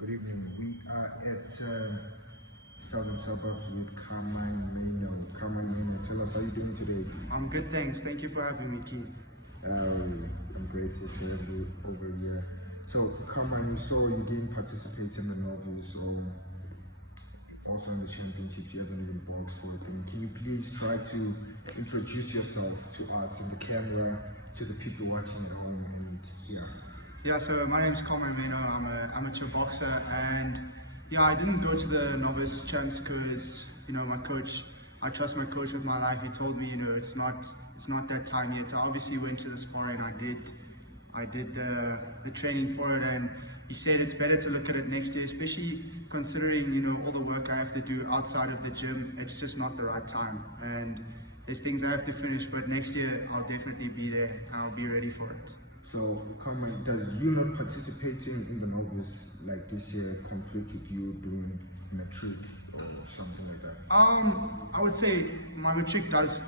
Good evening. We are at Southern Suburbs with Carmine Maino. Carmine Maino, tell us how you're doing today. I'm good, thanks. Thank you for having me, Keith. I'm grateful to have you over here. So, Carmine, you saw you didn't participate in the novice or also in the championships. You haven't even boxed for a thing. Can you please try to introduce yourself to us in the camera, to the people watching at home, and Yeah, so my name's Carmine Maino. I'm an amateur boxer, and I didn't go to the novice champs because my coach. I trust my coach with my life. He told me it's not that time yet. I obviously went to the sparring. I did the training for it, and he said it's better to look at it next year, especially considering all the work I have to do outside of the gym. It's just not the right time, and there's things I have to finish. But next year I'll definitely be there and I'll be ready for it. So, Carmine, does you not participating in the novice like this year conflict with you doing matric or something like that? I would say my matric does,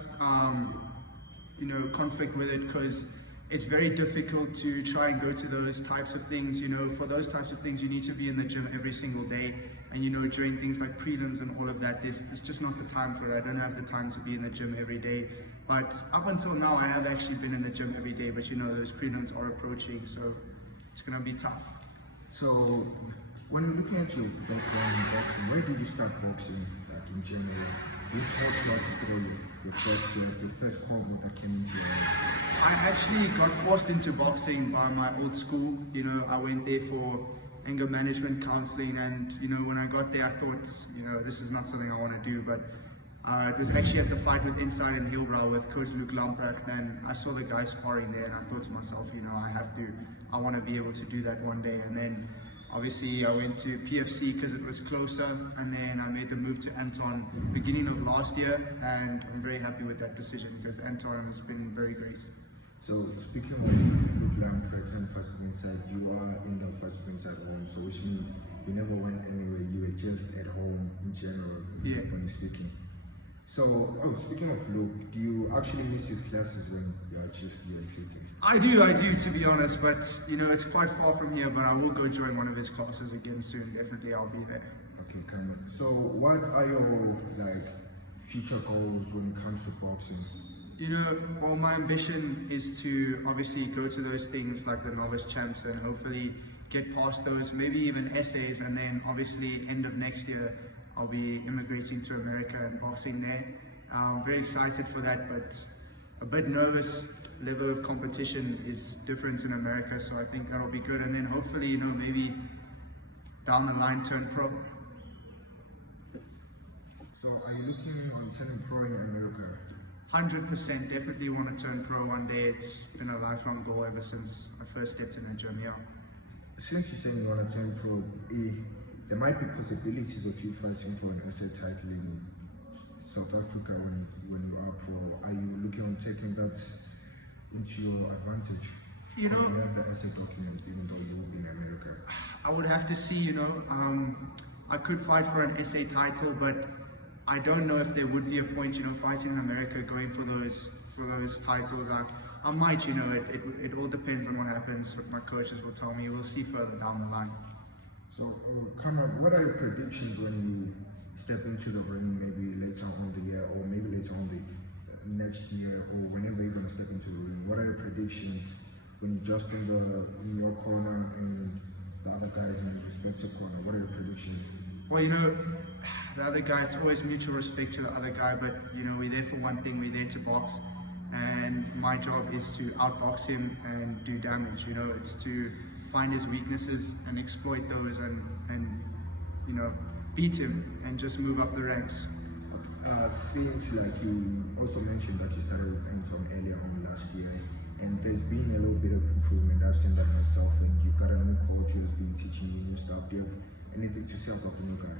conflict with it because it's very difficult to try and go to those types of things. For those types of things, you need to be in the gym every single day, and during things like prelims and all of that, it's just not the time for it. I don't have the time to be in the gym every day. But up until now, I have actually been in the gym every day. But those prelims are approaching, so it's gonna be tough. So, when you're looking at your background in boxing, where did you start boxing, like in general? You taught you how to throw your first jab, your first combo that came into your life? I actually got forced into boxing by my old school. I went there for anger management counseling, and when I got there, I thought, this is not something I want to do. But it was actually at the fight with Inside and Hillbrow with Coach Luke Lamprecht, and I saw the guys sparring there, and I thought to myself, I want to be able to do that one day. And then obviously I went to PFC because it was closer, and then I made the move to Anton beginning of last year, and I'm very happy with that decision because Anton has been very great. So, speaking of Luke Lamprecht and First Inside, you are in the First Inside home, so which means you never went anywhere, you were just at home in general when you're speaking. So, speaking of Luke, do you actually miss his classes when you're just here sitting? I do, to be honest, but it's quite far from here, but I will go join one of his classes again soon. Definitely, I'll be there. Okay, come on. So, what are your future goals when it comes to boxing? Well, my ambition is to obviously go to those things like the novice champs and hopefully get past those, maybe even essays, and then obviously end of next year I'll be immigrating to America and boxing there. I'm very excited for that, but a bit nervous. Level of competition is different in America, so I think that'll be good. And then hopefully, maybe down the line turn pro. So are you looking on turning pro in America? 100%, definitely want to turn pro one day. It's been a lifelong goal ever since I first stepped in the gym, Since you're saying you want to turn pro, there might be possibilities of you fighting for an SA title in South Africa when you are pro. Are you looking on taking that into your advantage? You have the SA documents, even though you will be in America. I would have to see, I could fight for an SA title, but I don't know if there would be a point, fighting in America, going for those titles. I might, it all depends on what happens. What my coaches will tell me. We'll see further down the line. So, what are your predictions when you step into the ring, maybe later on the year, or maybe later on the next year, or whenever you're going to step into the ring? What are your predictions when you're just in your corner and the other guys in the respective corner? What are your predictions? Well, the other guy, it's always mutual respect to the other guy, but we're there for one thing, we're there to box, and my job is to outbox him and do damage. It's to find his weaknesses and exploit those and beat him and just move up the ranks. Seems like you also mentioned that you started with Anton earlier on last year, and there's been a little bit of improvement. I've seen that myself, and you've got a new coach who's been teaching you new stuff. Do you have anything to say about the new guy?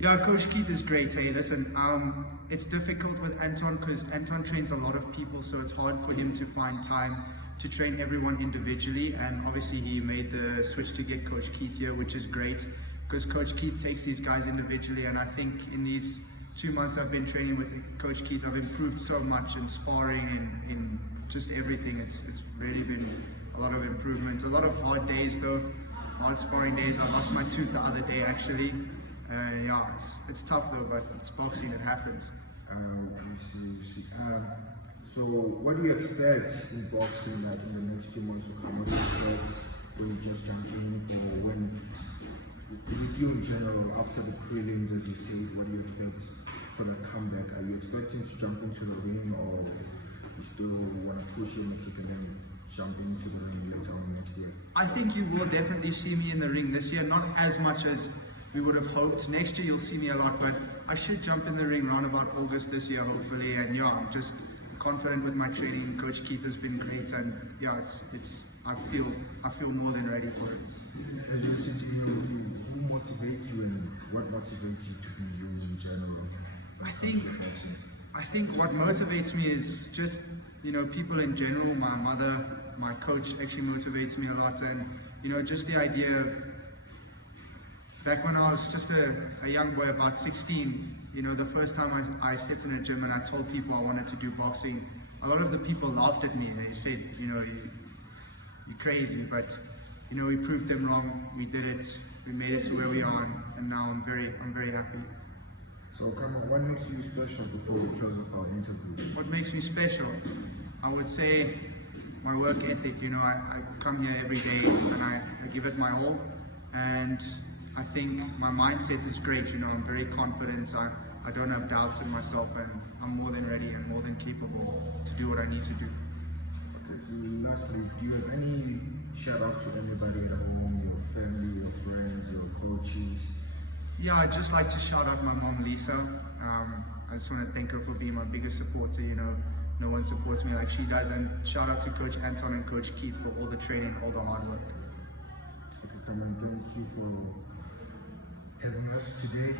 Yeah, Coach Keith is great. Hey, listen, it's difficult with Anton because Anton trains a lot of people, so it's hard for him to find time to train everyone individually. And obviously, he made the switch to get Coach Keith here, which is great because Coach Keith takes these guys individually. And I think in these 2 months I've been training with Coach Keith, I've improved so much in sparring and in just everything. It's really been a lot of improvement. A lot of hard days though. hard sparring days. I lost my tooth the other day actually. Yeah, it's tough though, but it's boxing, it happens. We see. So what do you expect in boxing, like in the next few months to come? What do you expect when you just jump in, or when you in general after the prelims, as you say, what do you expect for the comeback? Are you expecting to jump into the ring, or you still want to push your metric and then jump into the ring later on next year? I think you will definitely see me in the ring this year, not as much as we would have hoped. Next year you'll see me a lot, but I should jump in the ring around about August this year, hopefully. And yeah, I'm just confident with my training. Coach Keith has been great, and yeah, I feel more than ready for it. As you're sitting here, who motivates you, and what motivates you to be you in general? I think what motivates me is just, people in general. My mother, my coach actually motivates me a lot, and just the idea of back when I was just a young boy, about 16, the first time I stepped in a gym and I told people I wanted to do boxing, a lot of the people laughed at me. They said, you're crazy, but we proved them wrong. We did it. We made it to where we are, and now I'm very happy. So, Carmine, what makes you special before we close off our interview? What makes me special? I would say my work ethic. I come here every day and I give it my all, and I think my mindset is great. I'm very confident. I don't have doubts in myself, and I'm more than ready and more than capable to do what I need to do. Okay. Lastly, do you have any shout outs to anybody at home, your family, your friends, your coaches? Yeah, I'd just like to shout out my mom, Lisa. I just want to thank her for being my biggest supporter. No one supports me like she does. And shout out to Coach Anton and Coach Keith for all the training, all the hard work. Okay, Carmine, thank you for having us today.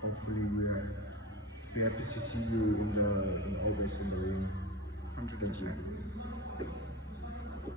Hopefully we're happy to see you in August in the ring. 100%.